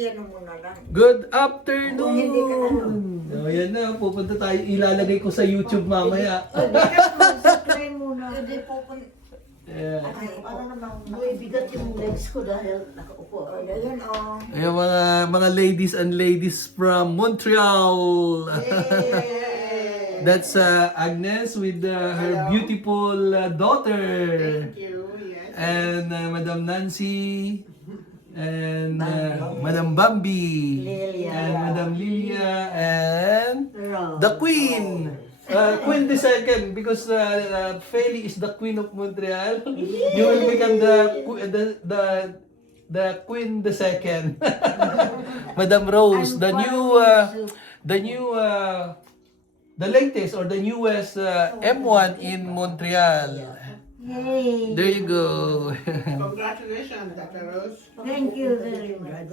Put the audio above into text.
iyan mo na lang. Good Kung hindi ka afternoon! Oh, yan na, pupunta tayo. Ilalagay ko sa YouTube mamaya. Subscribe muna. Hindi po po. Yeah. Ay, para namang May bigat yung legs ko dahil nakaupo. Ayan, oh. Ayan, mga ladies and ladies from Montreal. That's Agnes with her beautiful daughter. Thank you. Yes. And Madam Nancy. And Madam Bambi. Lilia. And Madam Lilia. And Rose. the Queen. Queen the second, because Feli is the Queen of Montreal. You will become the Queen the second. Madam Rose, the latest or the newest M1 in Montreal. Yay. There you go. Congratulations, Dr. Rose. Thank you very much.